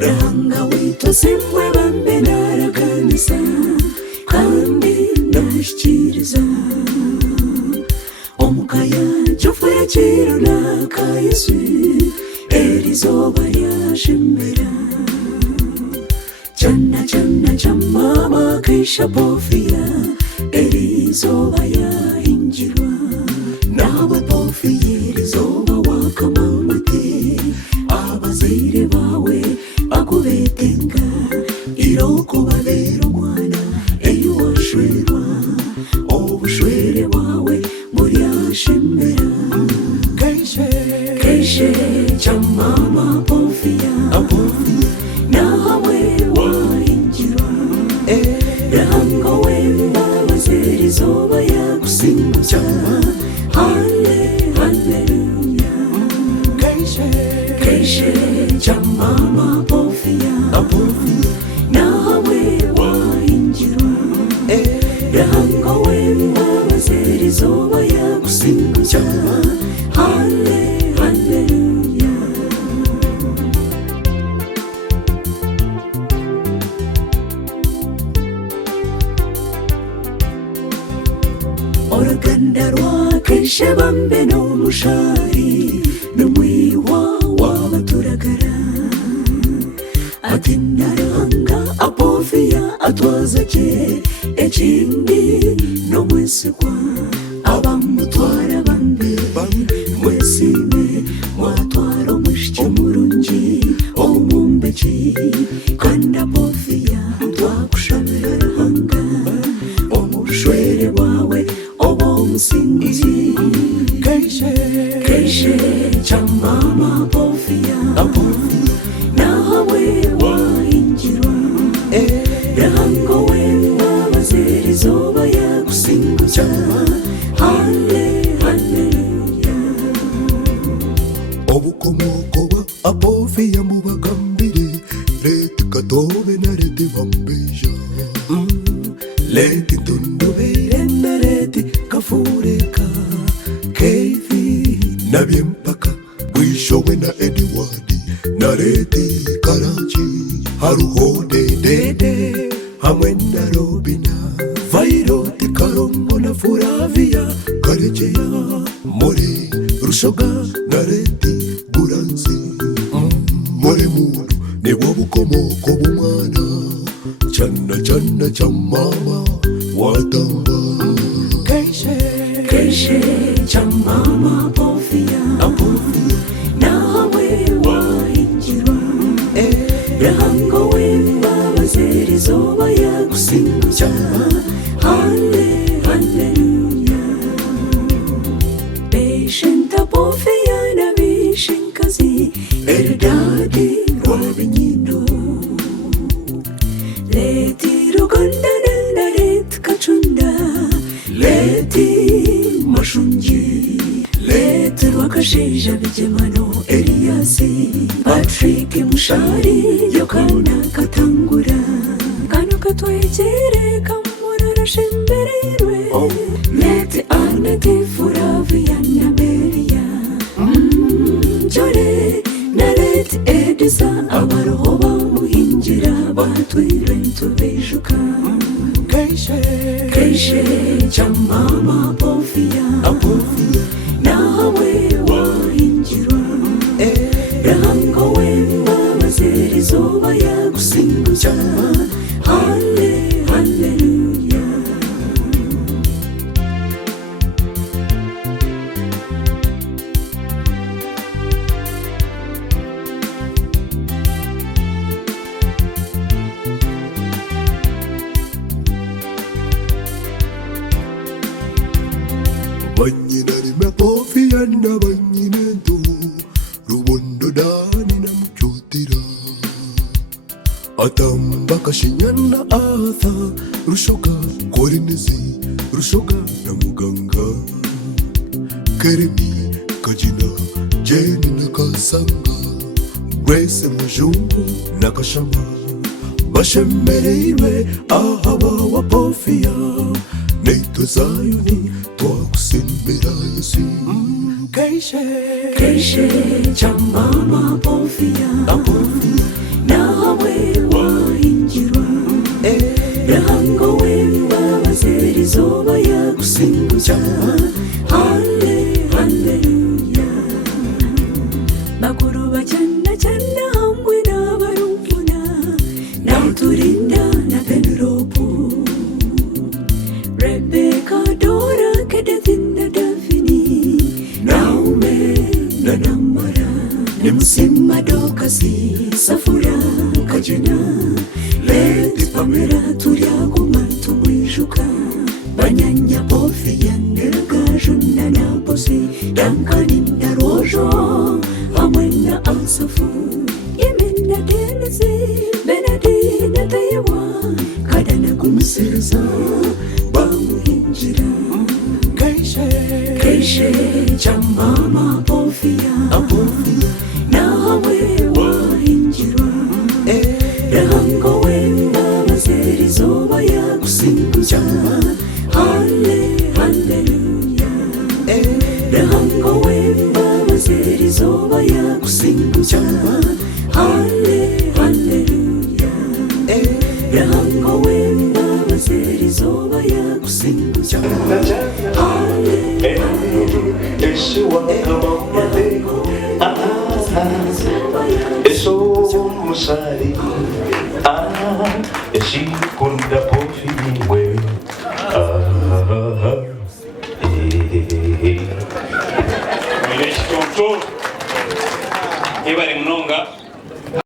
Ranga wito simwe bambe naraganisa kandi nashyikiriza omukaya cyofaya kirunaka Yesu erizoba yashimira cyana cyana cyamama Keishe Apofia erizoba yahinjirwa nawe Apofia erizoba wakamamate abazire bawe akubetenga iroko babera umwana eyo washwerwa obushwere wawe muriyashimira Keishe cyamama Apofia nawe wahinjirwa ranga wembabazi erizoba yagusimbutsa haleluya Keishe cyamama Apofia nawe wahinjirwa ranga wembabazi erizoba yagusimbutsa haleluya oruganda rwa Keishe bambe n'umushari n'umwiwa w'abaturagara ati naranga Apofia atwaza cye ekindi no mwesikwa abamutwara bambe mwesime mwatwara omushiki murungi omumbeki kandi Apofia twakushabira ruhanga omubushwere bwawe oba omusinzi Keishe cyamama Apofia nawe wahinjirwa ranga wembabazi erizoba yagusimbutsa haleluya obukomoko bwa Apofia mubagambire leta katobe na leta bambeja leta tundubire na leta kafureka Kevi na byempaka bwishowe na Edward na leta Karachi haruho dede hamwe na Robina Vairoti Karongo na Furavia Karecheya More Rushoga na leti Buranzi More mundu ni wabukomoko bumwana chana chana chamama watamba Keishe cyamama Apofia nawe wahinjirwa ranga wembabazi erizoba yagusimbutsa haleluya Patient Apofia na bishinkazi eridadi rwabinyindo leti ruganda na leti kacunda leti mashungi leti rwakasheja bigemano Eliasi Patrick Mushari yokana katangura kano katwegere kamurara shimberirwe leti Arneti Furavia Nyaberia Jore na leti Edisa abaroho bamuhinjira batwire ntubejuka Keishe cyamama Apofia nawe wahinjirwa ranga wembabazi erizoba yagusimbutsa haleluya banyina rime Apofia na banyine ndu rubondo dani na mchutira atamba kashinyana atha rushoga korinizi rushoga na muganga keremi kajina jeni na kasanga Grace mujungu na kashama bashemereirwe ahaba wa Apofia neitwe Zayuni twakusimbira Yesu Keishe cyamama Apofia nawe wahingirwa rahango w'imbabazi rizoba yagusimbuza haleluya bakuru bajyana cyane hamwe n'abarumvuna nawuturinda na Penelope Rebecca Dora Kedetinda Daphne Naume na Namara Nemusima Dokasi Safura Kajena Leti Pamela Tuliaguma Tumwishuka Banyanya Apofia Neragajuna Naposi Dankani na Rojo Amwena Ansafu Yemena Denise Benadina Tayawa Kadana Kumusirza Bamuhinjira Keishe Chamama Apofia Nawe wahinjirwa rahango w'imbabazi rizoba yagusimbuza haleluya rahango w'imbabazi rizoba yagusimbuza haleluya rahango w'imbabazi rizoba yagusimbuza Musari, Eshikunda Apofia.